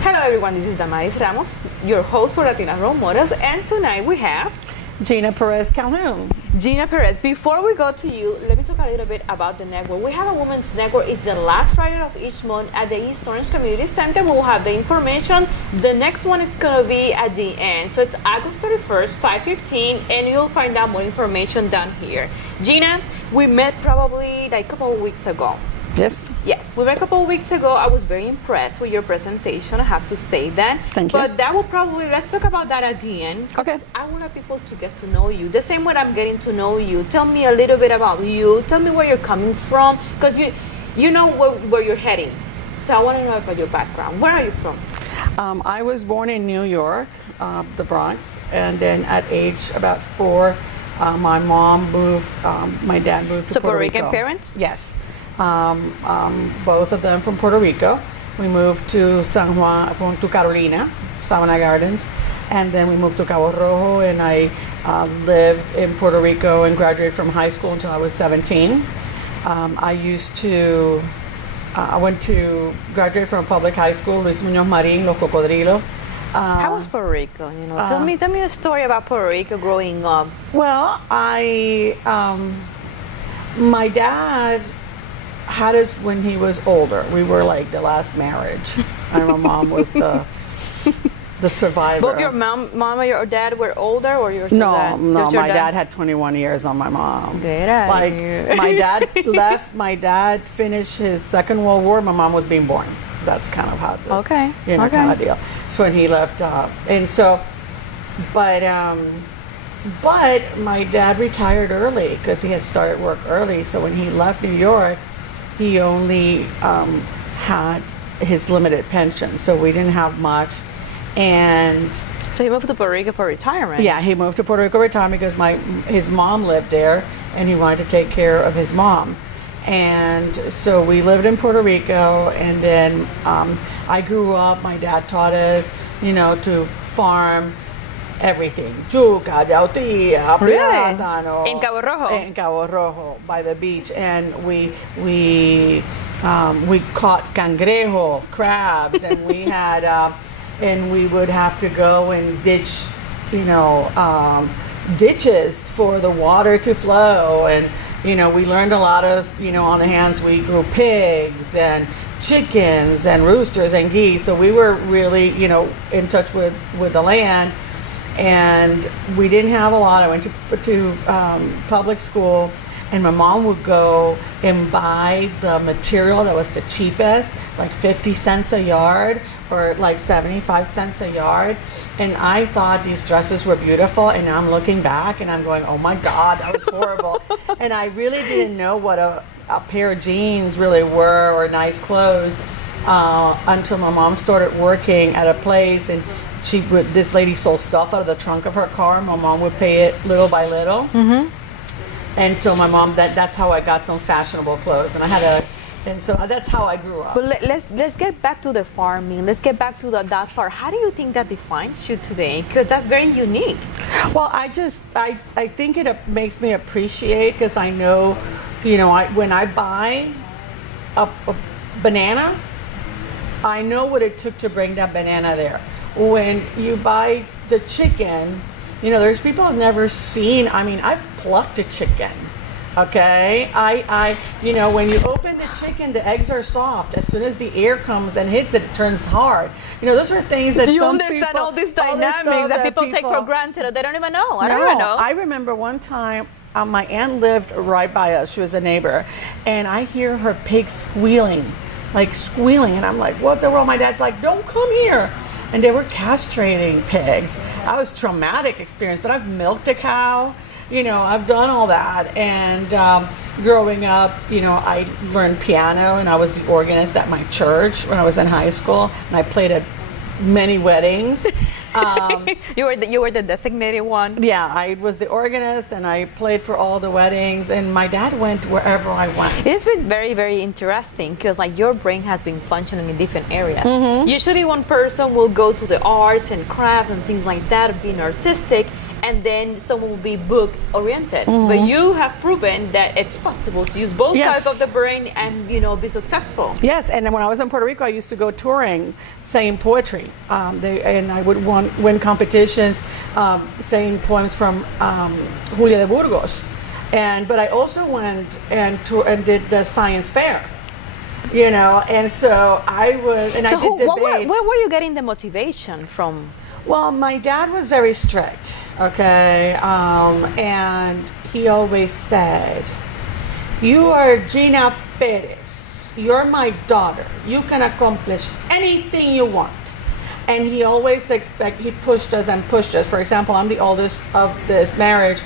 Hello everyone, this is Damaris Ramos, your host for Latina Role Models, and tonight we have Gina Perez Calhoun. Gina Perez. Before we go to you, let me talk a little bit about the network. We have a women's network. It's the last Friday of each month at the East Orange Community Center. We'll have the information. The next one is going to be at the end. So it's August 31st, 5:15, and you'll find out more information down here. Gina, we met probably like a couple of weeks ago. Yes. Yes, we met a couple of weeks ago. I was very impressed with your presentation. I have to say that. Thank you. But that will probably, let's talk about that at the end. Okay. I want people to get to know you. The same way I'm getting to know you. Tell me a little bit about you. Tell me where you're coming from. Because you know where you're heading. So I want to know about your background. Where are you from? I was born in New York, the Bronx. And then at age about 4, my dad moved to Puerto Rico. Puerto Rican parents? Yes. Both of them from Puerto Rico. We moved to San Juan, to Carolina, Sabana Gardens, and then we moved to Cabo Rojo, and I lived in Puerto Rico and graduated from high school until I was 17. I went to graduate from a public high school, Luis Muñoz Marín, Los Cocodrilos. How was Puerto Rico? Tell me a story about Puerto Rico growing up. Well, my dad had us when he was older. We were like the last marriage, and my mom was the survivor. Both your mom and your dad were older, or your No, dad? my dad had 21 years on my mom. Get out Like of here. my dad left. My dad finished his Second World War. My mom was being born. That's kind of how the kind of deal. So when he left, and so, but my dad retired early because he had started work early. So when he left New York, he only had his limited pension, so we didn't have much. And So he moved to Puerto Rico for retirement? yeah, he moved to Puerto Rico retirement because his mom lived there, and he wanted to take care of his mom. And so we lived in Puerto Rico, and then I grew up. My dad taught us, to farm everything. Yuca, yautía, plátano. In Cabo Rojo? In Cabo Rojo, by the beach. And we caught cangrejo, crabs, and we had, and we would have to go and ditch, ditches for the water to flow. And, we learned a lot of, on the hands. We grew pigs and chickens and roosters and geese. So we were really, in touch with the land. And we didn't have a lot. I went to public school, and my mom would go and buy the material that was the cheapest, like 50 cents a yard or like 75 cents a yard. And I thought these dresses were beautiful, and now I'm looking back and I'm going, oh my God, that was horrible. And I really didn't know what a pair of jeans really were, or nice clothes, until my mom started working at a place, and this lady sold stuff out of the trunk of her car. My mom would pay it little by little. Mm-hmm. And so my mom, that's how I got some fashionable clothes. And so that's how I grew up. But let's get back to the farming. Let's get back to that part. How do you think that defines you today? Because that's very unique. Well, I think it makes me appreciate, because I know, when I buy a banana, I know what it took to bring that banana there. When you buy the chicken, there's people I've never seen. I mean, I've plucked a chicken. Okay, when you open the chicken, the eggs are soft. As soon as the air comes and hits it, it turns hard. Those are things that you some understand people, all these dynamics that people take for granted, or they don't even know. I don't even know. I remember one time, my aunt lived right by us. She was a neighbor, and I hear her pig squealing, and I'm like, what the world? My dad's like, don't come here. And they were castrating pigs. That was a traumatic experience, but I've milked a cow. I've done all that. And growing up, I learned piano, and I was the organist at my church when I was in high school, and I played at many weddings. You were the designated one? Yeah, I was the organist, and I played for all the weddings, and my dad went wherever I went. It's been very, very interesting, because your brain has been functioning in different areas. Mm-hmm. Usually one person will go to the arts and crafts and things like that, being artistic, and then someone will be book oriented. But you have proven that it's possible to use both Yes. sides of the brain and be successful. Yes, and then when I was in Puerto Rico, I used to go touring saying poetry. And I would win competitions saying poems from Julia de Burgos. But I also went and did the science fair. And so I was, and So I did debate. where were you getting the motivation from? Well, my dad was very strict, okay? And he always said, "You are Gina Perez. You're my daughter. You can accomplish anything you want." And he always he pushed us and pushed us. For example, I'm the oldest of this marriage.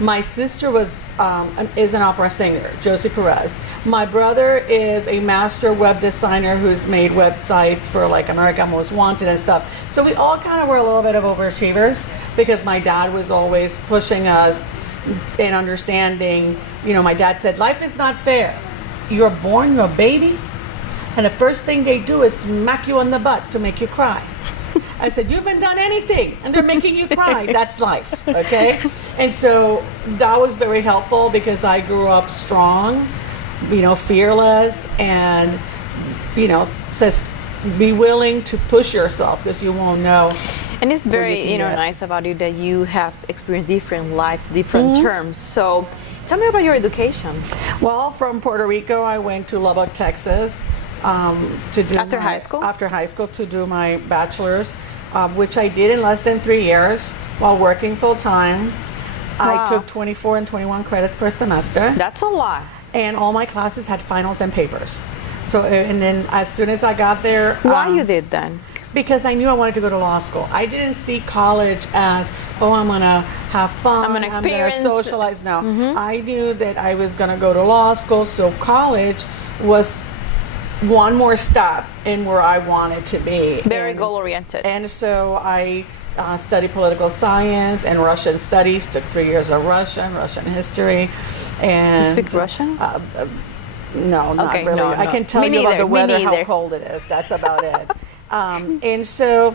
My sister is an opera singer, Josie Perez. My brother is a master web designer who's made websites for like America Most Wanted and stuff. So we all kind of were a little bit of overachievers because my dad was always pushing us in understanding. My dad said, life is not fair. You're born, you're a baby, and the first thing they do is smack you on the butt to make you cry. I said, you haven't done anything, and they're making you cry. That's life, okay? And so that was very helpful because I grew up strong, fearless, and, says be willing to push yourself because you won't know. And it's very, you can get. nice about you that you have experienced different lives, different terms. So tell me about your education. Well, from Puerto Rico, I went to Lubbock, Texas, to do After high school? After high school to do my bachelor's, which I did in less than 3 years while working full time. Wow. I took 24 and 21 credits per semester, That's a lot. and all my classes had finals and papers. So, and then as soon as I got there, Why you did that? because I knew I wanted to go to law school. I didn't see college as, I'm gonna have fun, I'm gonna experience- socialize. No, I knew that I was gonna go to law school, so college was one more step in where I wanted to be. Very And- goal oriented. And so I studied political science and Russian studies, took 3 years of Russian history. And You speak Russian? No, not Okay, really. no, I no. can tell Me you about neither, the me weather, how neither. cold it is. That's about it. And so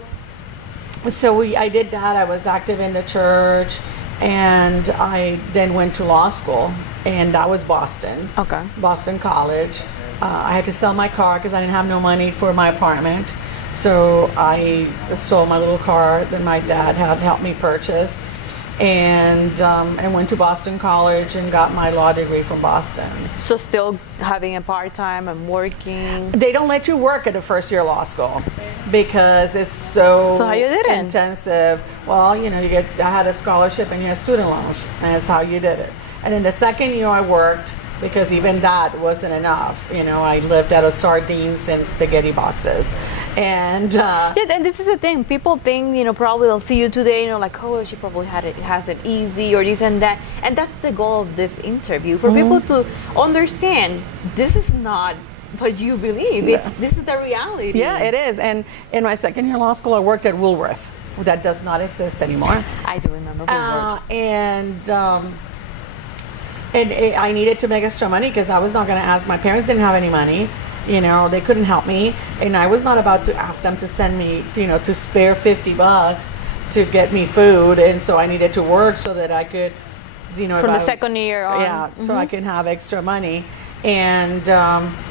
I did that. I was active in the church, and I then went to law school, and that was Boston. Okay. Boston College. I had to sell my car because I didn't have no money for my apartment. So I sold my little car that my dad had helped me purchase, and went to Boston College and got my law degree from Boston. So still having a part-time and working. They don't let you work at the first year of law school because it's so So how you did it? intensive. Well, I had a scholarship and you had student loans, and that's how you did it. And in the second year I worked because even that wasn't enough. I lived out of sardines and spaghetti boxes. And Yeah, and this is the thing. People think, probably they'll see you today, like, oh, she probably has it easy or this and that. And that's the goal of this interview, for people to understand this is not what you believe. This is the reality. yeah, it is. And in my second year of law school, I worked at Woolworth. That does not exist anymore. I do remember Woolworth. And I needed to make extra money because I was not going to ask. My parents didn't have any money. They couldn't help me. And I was not about to ask them to send me, to spare $50 to get me food. And so I needed to work so that I could, From the second year on. Yeah, so I can have extra money. And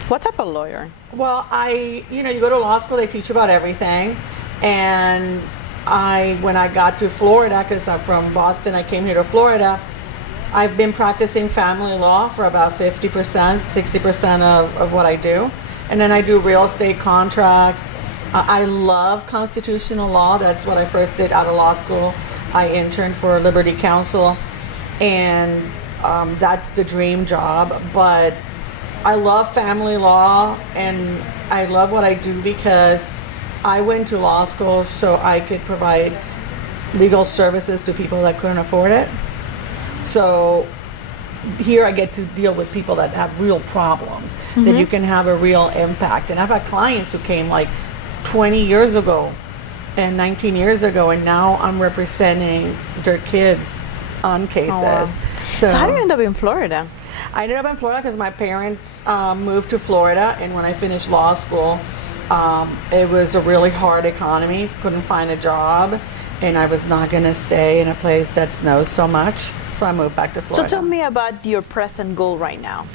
What type of lawyer? well, you go to law school, they teach you about everything. And when I got to Florida, because I'm from Boston, I came here to Florida. I've been practicing family law for about 50%, 60% of what I do. And then I do real estate contracts. I love constitutional law. That's what I first did out of law school. I interned for Liberty Counsel, and that's the dream job. But I love family law, and I love what I do because I went to law school so I could provide legal services to people that couldn't afford it. So here I get to deal with people that have real problems, that you can have a real impact. And I've had clients who came like 20 years ago and 19 years ago, and now I'm representing their kids on cases. Oh, wow. So how did you end up in Florida? I ended up in Florida because my parents moved to Florida, and when I finished law school, it was a really hard economy, couldn't find a job. and I was not going to stay in a place that snows so much. So I moved back to Florida. So tell me about your present goal right now.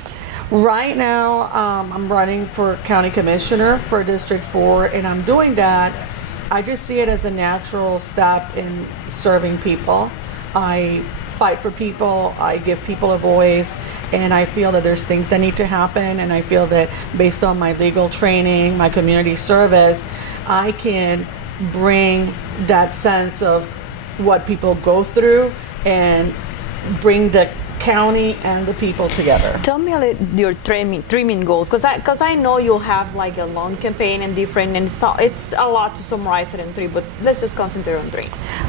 Right now, I'm running for county commissioner for District 4, and I'm doing that. I just see it as a natural step in serving people. I fight for people, I give people a voice, and I feel that there's things that need to happen, and I feel that based on my legal training, my community service, I can bring that sense of what people go through and bring the county and the people together. Tell me your three main goals, because I know you'll have like a long campaign and different, and it's a lot to summarize it in three, but let's just concentrate on three.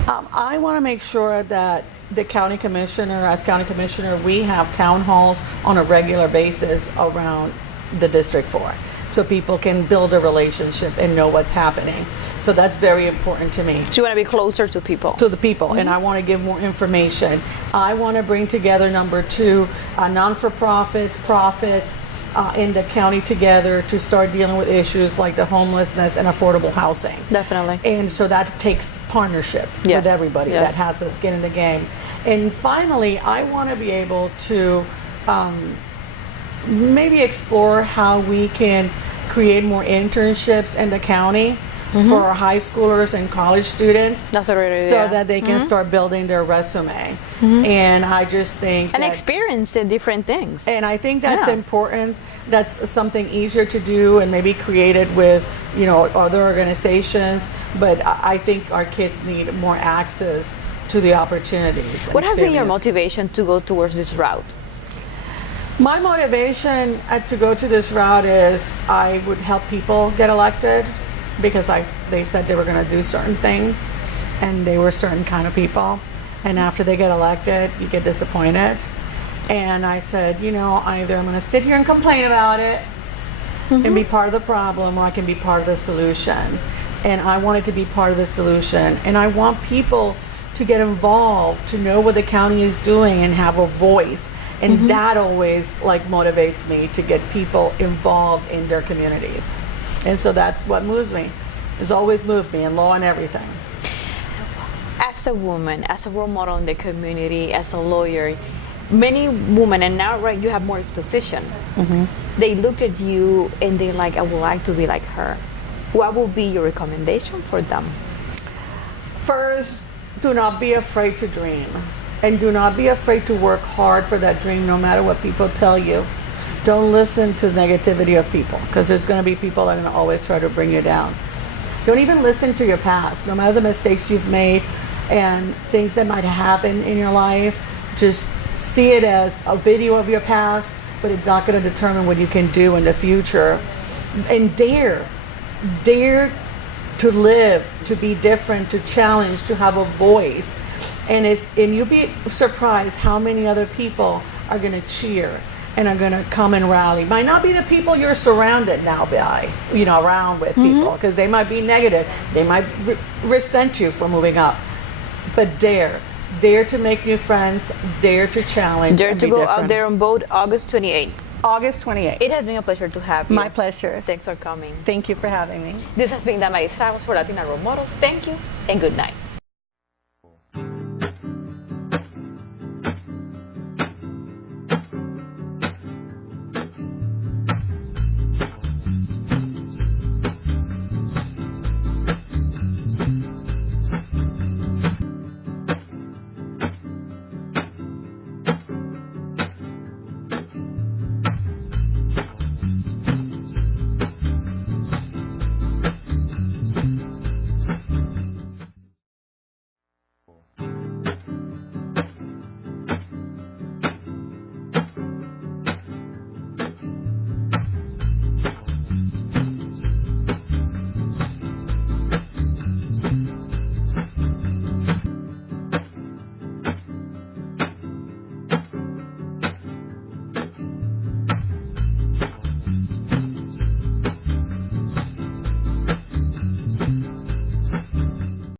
I want to make sure that the county commissioner, as county commissioner, we have town halls on a regular basis around the District 4. So people can build a relationship and know what's happening. So that's very important to me. So you want to be closer to people. To the people, and I want to give more information. I want to bring together, number two, non-for-profits, profits in the county together to start dealing with issues like the homelessness and affordable housing. Definitely. And so that takes partnership with everybody that has a skin in the game. And finally, I want to be able to maybe explore how we can create more internships in the county for our high schoolers and college students. That's a great idea. So that they can start building their resume. And I just think and experience in different things. And I think that's important. That's something easier to do and maybe created with, you know, other organizations. But I think our kids need more access to the opportunities. What has been your motivation to go towards this route? My motivation to go to this route is I would help people get elected because they said they were going to do certain things and they were certain kind of people. And after they get elected, you get disappointed. And I said, you know, either I'm going to sit here and complain about it and be part of the problem, or I can be part of the solution. And I wanted to be part of the solution. And I want people to get involved, to know what the county is doing and have a voice. And that always like motivates me to get people involved in their communities. And so that's what moves me. It's always moved me in law and everything. As a woman, as a role model in the community, as a lawyer, many women, and now right, you have more position. They look at you and they're like, I would like to be like her. What would be your recommendation for them? First, do not be afraid to dream. And do not be afraid to work hard for that dream, no matter what people tell you. Don't listen to the negativity of people, because there's going to be people that are going to always try to bring you down. Don't even listen to your past, no matter the mistakes you've made and things that might happen in your life. Just see it as a video of your past, but it's not going to determine what you can do in the future. And dare to live, to be different, to challenge, to have a voice. And you'll be surprised how many other people are going to cheer and are going to come and rally. Might not be the people you're surrounded now by, you know, around with people, because they might be negative. They might resent you for moving up. But dare to make new friends, dare to challenge. Dare to go out there and vote August 28th. August 28th. It has been a pleasure to have you. My pleasure. Thanks for coming. Thank you for having me. This has been Damaris Ramos for Latina Role Models. Thank you and good night.